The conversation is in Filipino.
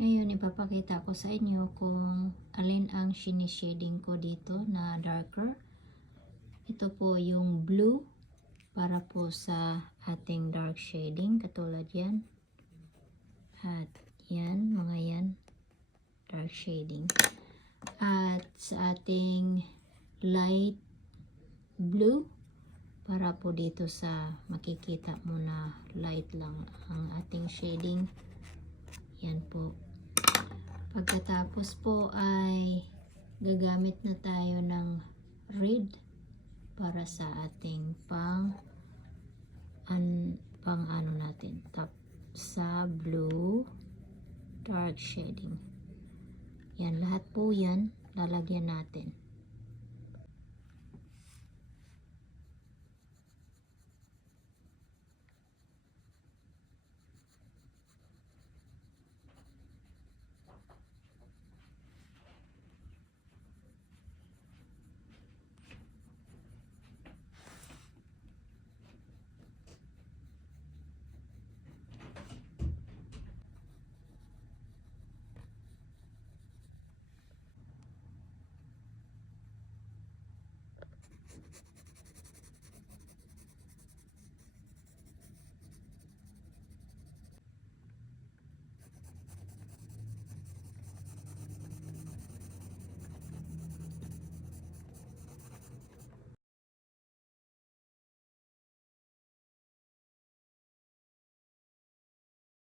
Ngayon, ipapakita ko sa inyo kung alin ang shading ko dito na darker. Ito po yung blue para po sa ating dark shading, katulad yan. At yan, mga yan, dark shading. At sa ating light blue, para po dito sa makikita mo na light lang ang ating shading. Yan po. Pagkatapos po ay gagamit na tayo ng red para sa ating pang ano natin, top sa blue dark shading. Yan, lahat po yan lalagyan natin.